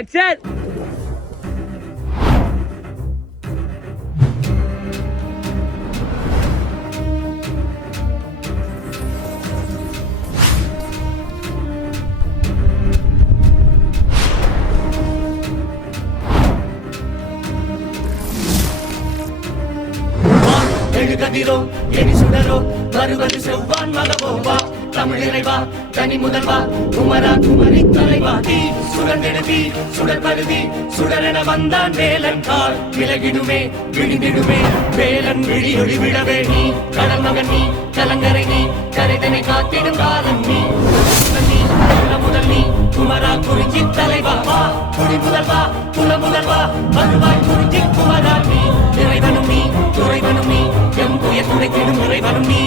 Action. எழுகதிரோ எரி சுடரோ வருவது செவ்வான் மகவோவா தமிழ் இறைவா தனி முதல்வா குமரா குமரி தலைவா தீ சுடர்ந்தெடுதி சுடற்பருதி சுடரென வந்தான் வேலன் கால் விலகிடுமே விழிந்திடுமே வேலன் விழியொளி விழவே நீ கடல் மகன் நீ கலங்கரை நீ கரைதனை காத்திடும் காலம் நீ முதல் நீ குமரா குறிஞ்சி தலைவா வா குடி முதல்வா குல முதல்வா வருவாய் குறிஞ்சி குமரா நீ இறைவனும் நீ துறைவனும் நீ எம் துயர் துடைத்திடும் இறைவனும் நீ